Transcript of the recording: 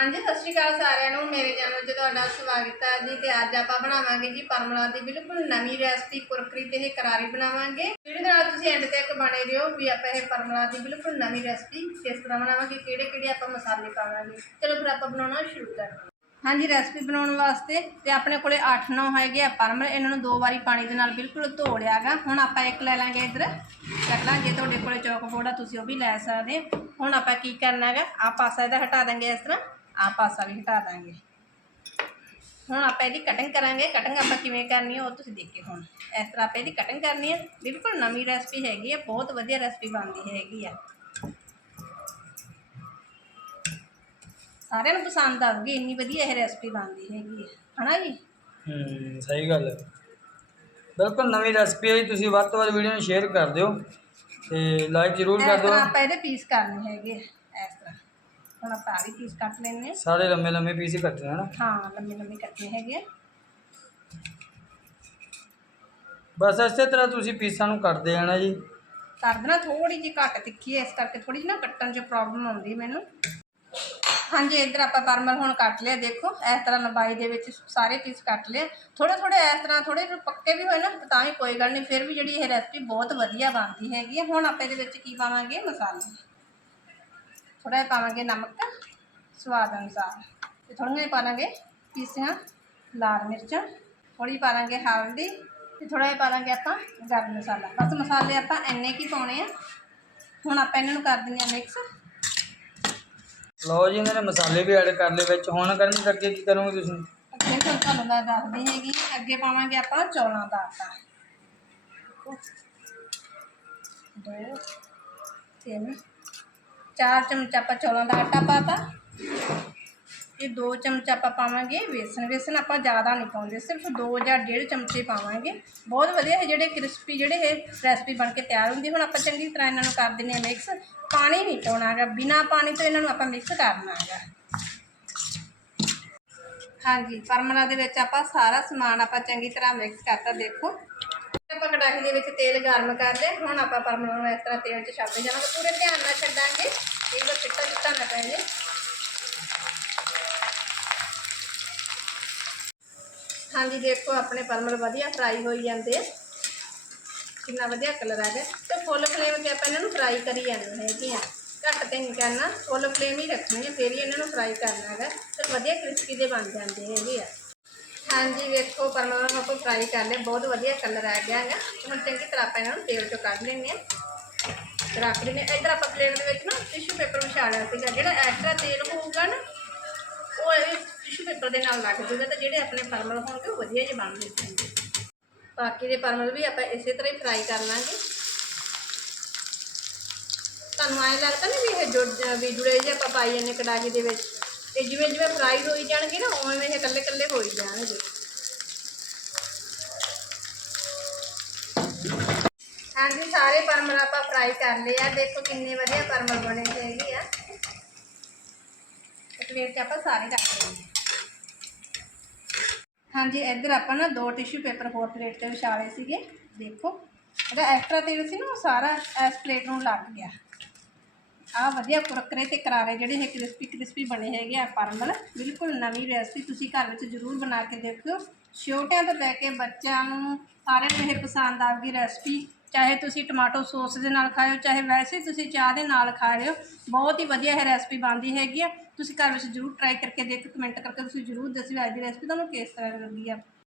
ਹਾਂਜੀ, ਸਤਿ ਸ਼੍ਰੀ ਅਕਾਲ ਸਾਰਿਆਂ ਨੂੰ। ਮੇਰੇ ਚੈਨਲ 'ਤੇ ਤੁਹਾਡਾ ਸਵਾਗਤ ਹੈ ਜੀ ਤੇ ਅੱਜ ਆਪਾਂ ਬਣਾਵਾਂਗੇ ਜੀ ਪਰਮਲਾ ਦੀ ਬਿਲਕੁਲ ਨਵੀਂ ਰੈਸਪੀ ਕੁਰਕਰੀ ਤੇ ਇਹ ਕਰਾਰੀ ਬਣਾਵਾਂਗੇ। ਵੀਡੀਓ ਦੇ ਨਾਲ ਤੁਸੀਂ ਐਂਡ ਤੱਕ ਬਣੇ ਰਹੋ ਵੀ ਆਪਾਂ ਇਹ ਪਰਮਲਾ ਦੀ ਬਿਲਕੁਲ ਨਵੀਂ ਰੈਸਪੀ ਕਿਸ ਤਰ੍ਹਾਂ ਬਣਾਵਾਂਗੇ ਕਿਹੜੇ ਕਿਹੜੇ ਆਪਾਂ ਮਸਾਲੇ ਪਾਵਾਂਗੇ। ਚਲੋ ਫਿਰ ਆਪਾਂ ਬਣਾਉਣਾ ਸ਼ੁਰੂ ਕਰਦੇ ਹਾਂ। ਹਾਂਜੀ ਰੈਸਪੀ ਬਣਾਉਣ ਵਾਸਤੇ ਤੇ ਆਪਣੇ ਕੋਲੇ 8-9 ਹੈਗੇ ਆ ਪਰਮਲ। ਇਹਨਾਂ ਨੂੰ ਦੋ ਵਾਰੀ ਪਾਣੀ ਦੇ ਨਾਲ ਬਿਲਕੁਲ ਧੋ ਲਿਆਗਾ। ਹੁਣ ਆਪਾਂ ਇੱਕ ਲੈ ਲਾਂਗੇ ਇੱਧਰ। ਕੱਟ ਲਾਂ ਜੇ ਤੁਹਾਡੇ ਕੋਲੇ ਚੌਕ ਬੋਰਡ ਤੁਸੀਂ ਉਹ ਵੀ ਲੈ ਸਕਦੇ ਹੋ। ਹੁਣ ਆਪਾਂ ਕੀ ਕਰਨਾ ਹੈਗਾ? ਆ ਪਾਸਾ ਇਹਦਾ ਹਟਾ ਦਾਂਗੇ ਇਸ ਤਰ੍ਹਾਂ। ਆ ਪਾਸਾ ਵੀ ਹਟਾ ਦਾਂਗੇ। ਹੁਣ ਆਪਾਂ ਇਹਦੀ ਕਟਿੰਗ ਕਰਾਂਗੇ। ਕਟਿੰਗ ਆਪਾਂ ਕਿਵੇਂ ਕਰਨੀ ਹੈ ਉਹ ਤੁਸੀਂ ਦੇਖਿਓ ਹੁਣ। ਇਸ ਤਰ੍ਹਾਂ ਆਪਾਂ ਇਹਦੀ ਕਟਿੰਗ ਕਰਨੀ ਹੈ ਬਿਲਕੁਲ ਨਵੀਂ ਰੈਸਪੀ ਹੈਗੀ ਹੈ ਬਹੁਤ ਵਧੀਆ ਰੈਸਪੀ ਬਣਦੀ ਹੈਗੀ ਆ। ਸਾਰਿਆਂ ਨੂੰ ਪਸੰਦ ਆਊਗੀ। ਇੰਨੀ ਵਧੀਆ ਇਹ ਰੈਸਪੀ ਬਣਦੀ ਹੈਗੀ ਹੈ ਹਨਾ ਜੀ? ਹੂੰ ਸਹੀ ਗੱਲ ਹੈ। ਬਿਲਕੁਲ ਨਵੀਂ ਰੈਸਪੀ ਹੈ ਜੀ। ਤੁਸੀਂ ਵੱਧ ਤੋਂ ਵੱਧ ਵੀਡੀਓ ਨੂੰ ਸ਼ੇਅਰ ਕਰ ਦਿਓ। ਤੇ ਲਾਈਕ ਜ਼ਰੂਰ ਕਰ ਦਿਓ। ਆਪਾਂ ਇਹਦੇ ਪੀਸ ਕਰਨੇ ਹੈਗੇ ਹੁਣ ਆਪਾਂ ਆਹ ਵੀ ਪੀਸ ਕੱਟ ਲੈਣੇ ਸਾਰੇ ਲੰਮੇ ਲੰਮੇ ਪੀਸ ਹੀ ਕੱਟਣੇ ਹਨ ਹਾਂ ਲੰਮੇ ਲੰਮੇ ਕੱਟਣੇ ਹੈਗੇ ਆ। ਬਸ ਇਸੇ ਤਰ੍ਹਾਂ ਤੁਸੀਂ ਪੀਸਾਂ ਨੂੰ ਕੱਟਦੇ ਜਾਣਾ ਜੀ। ਕਰ ਦੇਣਾ ਥੋੜੀ ਜਿਹੀ ਘੱਟ ਤਿੱਖੀ ਹੈ ਇਸ ਕਰਕੇ ਥੋੜੀ ਜਿਹੀ ਨਾ ਕੱਟਣ 'ਚ ਪ੍ਰੋਬਲਮ ਆਉਂਦੀ ਮੈਨੂੰ। ਹਾਂਜੀ ਇੱਧਰ ਆਪਾਂ ਪਰਮਲ ਹੁਣ ਕੱਟ ਲਿਆ ਦੇਖੋ ਇਸ ਤਰ੍ਹਾਂ ਲੰਬਾਈ ਦੇ ਵਿੱਚ ਸਾਰੇ ਪੀਸ ਕੱਟ ਲਿਆ ਥੋੜੇ ਥੋੜੇ ਇਸ ਤਰ੍ਹਾਂ ਥੋੜੇ ਪੱਕੇ ਵੀ ਹੋਏ ਨਾ ਤਾਂ ਵੀ ਕੋਈ ਗੱਲ ਨਹੀਂ ਫਿਰ ਵੀ ਜਿਹੜੀ ਇਹ ਰੈਸਪੀ ਬਹੁਤ ਵਧੀਆ ਬਣਦੀ ਹੈਗੀ ਹੈ ਹੁਣ ਆਪਾਂ ਇਹਦੇ ਵਿੱਚ ਕੀ ਪਾਵਾਂਗੇ? ਮਸਾਲੇ। ਥੋੜਾ ਜਿਹਾ ਪਾਵਾਂਗੇ ਨਮਕ ਸਵਾਦ ਅਨੁਸਾਰ ਤੇ ਥੋੜ੍ਹੀਆਂ ਜਿਹਾ ਪਾ ਲਾਂਗੇ ਪੀਸੀਆਂ ਲਾਲ ਮਿਰਚਾਂ ਥੋੜੀ ਪਾ ਲਾਂਗੇ ਹਲਦੀ ਤੇ ਥੋੜਾ ਜਿਹਾ ਪਾ ਲਾਂਗੇ ਆਪਾਂ ਗਰਮ ਮਸਾਲਾ ਬਸ ਮਸਾਲੇ ਆਪਾਂ ਇੰਨੇ ਕੀ ਪਾਉਣੇ ਆ ਹੁਣ ਆਪਾਂ ਇਹਨਾਂ ਨੂੰ ਕਰ ਦਿੰਦੇ ਆ ਮਿਕਸ ਲਓ ਜੀ ਇਹਨਾਂ ਨੇ ਮਸਾਲੇ ਵੀ ਐਡ ਕਰ ਲਏ ਵਿੱਚ ਹੁਣ ਕਰਨੀ ਤਾਂ ਅੱਗੇ ਕੀ ਕਰੋਗੇ ਤੁਸੀਂ ਅੱਗੇ ਤੋਂ ਤੁਹਾਨੂੰ ਮੈਂ ਦੱਸਦੀ ਹੈਗੀ ਅੱਗੇ ਪਾਵਾਂਗੇ ਆਪਾਂ ਚੌਲਾਂ ਦਾ ਆਟਾ ਦੋ ਤਿੰਨ ਚਾਰ ਚਮਚ ਆਪਾਂ ਚੌਲਾਂ ਦਾ ਆਟਾ ਪਾਤਾ ਇਹ ਦੋ ਚਮਚ ਆਪਾਂ ਪਾਵਾਂਗੇ ਵੇਸਣ ਵੇਸਣ ਆਪਾਂ ਜ਼ਿਆਦਾ ਨਹੀਂ ਪਾਉਂਦੇ ਸਿਰਫ ਦੋ ਜਾਂ ਡੇਢ ਚਮਚੇ ਪਾਵਾਂਗੇ ਬਹੁਤ ਵਧੀਆ ਇਹ ਜਿਹੜੇ ਕ੍ਰਿਸਪੀ ਜਿਹੜੇ ਇਹ ਰੈਸਪੀ ਬਣ ਕੇ ਤਿਆਰ ਹੁੰਦੀ ਹੁਣ ਆਪਾਂ ਚੰਗੀ ਤਰ੍ਹਾਂ ਇਹਨਾਂ ਨੂੰ ਕਰ ਦਿੰਦੇ ਹਾਂ ਮਿਕਸ ਪਾਣੀ ਨਹੀਂ ਪਾਉਣਾ ਹੈਗਾ ਬਿਨਾ ਪਾਣੀ ਤੋਂ ਇਹਨਾਂ ਨੂੰ ਆਪਾਂ ਮਿਕਸ ਕਰਨਾ ਹੈਗਾ ਹਾਂਜੀ ਪਰਮਲਾ ਦੇ ਵਿੱਚ ਆਪਾਂ ਸਾਰਾ ਸਮਾਨ ਆਪਾਂ ਚੰਗੀ ਤਰ੍ਹਾਂ ਮਿਕਸ ਕਰਤਾ ਦੇਖੋ ਆਪਾਂ ਕੜਾਹੀ ਦੇ ਵਿੱਚ ਤੇਲ ਗਰਮ ਕਰ ਲਿਆ। ਹੁਣ ਆਪਾਂ ਪਰਮਲਾ ਨੂੰ ਇਸ ਤਰ੍ਹਾਂ ਤੇਲ 'ਚ ਛੱਡ ਜਾਵਾਂਗੇ। ਪੂਰੇ ਧਿਆਨ ਨਾਲ ਛੱਡਾਂਗੇ। ਇਹ ਵਾਰ ਚਿੱਟਾ ਚਿੱਟਾ ਨਾ ਪੈ ਜੇ। ਹਾਂਜੀ, ਦੇਖੋ, ਆਪਣੇ ਪਰਮਲ ਵਧੀਆ ਫਰਾਈ ਹੋਈ ਜਾਂਦੇ ਆ। ਕਿੰਨਾ ਵਧੀਆ ਕਲਰ ਆ ਗਿਆ। ਤੇ ਫੁੱਲ ਫਲੇਮ ਤੇ ਆਪਾਂ ਇਹਨਾਂ ਨੂੰ ਫਰਾਈ ਕਰੀ ਜਾਂਦੇ ਹੈਗੇ ਆ। ਘੱਟ ਤੇ ਨਹੀਂ ਕਰਨਾ। ਫੁੱਲ ਫਲੇਮ ਹੀ ਰੱਖਣੀ ਹੈ ਫਿਰ ਹੀ ਇਹਨਾਂ ਨੂੰ ਫਰਾਈ ਕਰਨਾ ਹੈਗਾ। ਤੇ ਵਧੀਆ ਕ੍ਰਿਸਪੀ ਦੇ ਬਣ ਜਾਂਦੇ ਹੈਗੇ ਆ। ਹਾਂਜੀ ਵੇਖੋ ਪਰਮਲ ਨੂੰ ਆਪਾਂ ਫਰਾਈ ਕਰ ਲਿਆ। ਬਹੁਤ ਵਧੀਆ ਕਲਰ ਆ ਗਿਆ ਹੈਗਾ। ਹੁਣ ਚੰਗੀ ਤਰ੍ਹਾਂ ਆਪਾਂ ਇਹਨਾਂ ਨੂੰ ਤੇਲ ਚੋਂ ਕੱਢ ਲੈਂਦੇ ਆ ਰੱਖ ਲੈਂਦੇ ਹਾਂ। ਇੱਧਰ ਆਪਾਂ ਪਲੇਟ ਦੇ ਵਿੱਚ ਨਾ ਟਿਸ਼ੂ ਪੇਪਰ ਵਿਛਾ ਲਿਆ ਸੀਗਾ। ਜਿਹੜਾ ਐਕਸਟਰਾ ਤੇਲ ਹੋਊਗਾ ਨਾ, ਉਹ ਇਹ ਟਿਸ਼ੂ ਪੇਪਰ ਦੇ ਨਾਲ ਲੱਗ ਜੂਗਾ ਤੇ ਜਿਹੜੇ ਆਪਣੇ ਪਰਮਲ ਹੋਣਗੇ, ਉਹ ਵਧੀਆ ਜਿਹੇ ਬਣ ਜਾਣਗੇ। ਬਾਕੀ ਦੇ ਪਰਮਲ ਵੀ ਆਪਾਂ ਇਸੇ ਤਰ੍ਹਾਂ ਹੀ ਫਰਾਈ ਕਰ ਲਾਂਗੇ। ਤੁਹਾਨੂੰ ਐਂ ਲੱਗਦਾ ਨਾ ਵੀ ਇਹ ਜੁੜ ਵੀ ਜੁੜੇ ਜਿਹੇ ਆਪਾਂ ਪਾਈ ਜਾਂਦੇ ਕੜਾਹੀ ਦੇ ਵਿੱਚ। ਤੇ ਜਿਵੇਂ ਜਿਵੇਂ ਫਰਾਈ ਹੋਈ ਜਾਣਗੇ ਨਾ ਉਵੇਂ ਇਹ ਇਕੱਲੇ ਇਕੱਲੇ ਹੋਈ ਜਾਣਗੇ। ਹਾਂਜੀ, ਸਾਰੇ ਪਰਮਲ ਆਪਾਂ ਫਰਾਈ ਕਰ ਲਏ ਆ। ਦੇਖੋ ਕਿੰਨੇ ਵਧੀਆ ਪਰਮਲ ਬਣੇ ਹੈਗੇ ਆ। ਪਲੇਟ 'ਚ ਆਪਾਂ ਸਾਰੇ ਰੱਖ ਲਏ ਹਾਂਜੀ, ਇੱਧਰ ਆਪਾਂ ਨਾ ਦੋ ਟਿਸ਼ੂ ਪੇਪਰ ਹੋਰ ਪਲੇਟ ਤੇ ਵਿਛਾਲੇ ਸੀਗੇ। ਦੇਖੋ, ਇਹਦਾ ਐਕਸਟਰਾ ਤੇਲ ਸੀ ਨਾ, ਉਹ ਸਾਰਾ ਇਸ ਪਲੇਟ ਨੂੰ ਲੱਗ ਗਿਆ। ਆ ਵਧੀਆ ਕੁਰਕਰੇ ਤੇ ਕਰਾਰੇ ਜਿਹੜੇ ਇਹ ਕ੍ਰਿਸਪੀ ਕ੍ਰਿਸਪੀ ਬਣੇ ਹੈਗੇ ਆ ਪਰਮਲ। ਬਿਲਕੁਲ ਨਵੀਂ ਰੈਸਪੀ ਤੁਸੀਂ ਘਰ ਵਿੱਚ ਜ਼ਰੂਰ ਬਣਾ ਕੇ ਦੇਖਿਓ। ਛੋਟਿਆਂ ਤੋਂ ਲੈ ਕੇ ਬੱਚਿਆਂ ਨੂੰ, ਸਾਰਿਆਂ ਨੂੰ ਇਹ ਪਸੰਦ ਆਊਗੀ ਰੈਸਪੀ ਚਾਹੇ ਤੁਸੀਂ ਟਮਾਟੋ ਸੌਸ ਦੇ ਨਾਲ ਖਾਓ ਚਾਹੇ ਵੈਸੇ ਤੁਸੀਂ ਚਾਹ ਦੇ ਨਾਲ ਖਾ ਰਹੇ ਹੋ, ਬਹੁਤ ਹੀ ਵਧੀਆ ਇਹ ਰੈਸਪੀ ਬਣਦੀ ਹੈਗੀ ਆ। ਤੁਸੀਂ ਘਰ ਵਿੱਚ ਜ਼ਰੂਰ ਟਰਾਈ ਕਰਕੇ ਦੇਖ ਕਮੈਂਟ ਕਰਕੇ ਤੁਸੀਂ ਜ਼ਰੂਰ ਦੱਸਿਓ ਅੱਜ ਦੀ ਰੈਸਪੀ ਤੁਹਾਨੂੰ ਕਿਸ ਤਰ੍ਹਾਂ ਲੱਗੀ ਆ।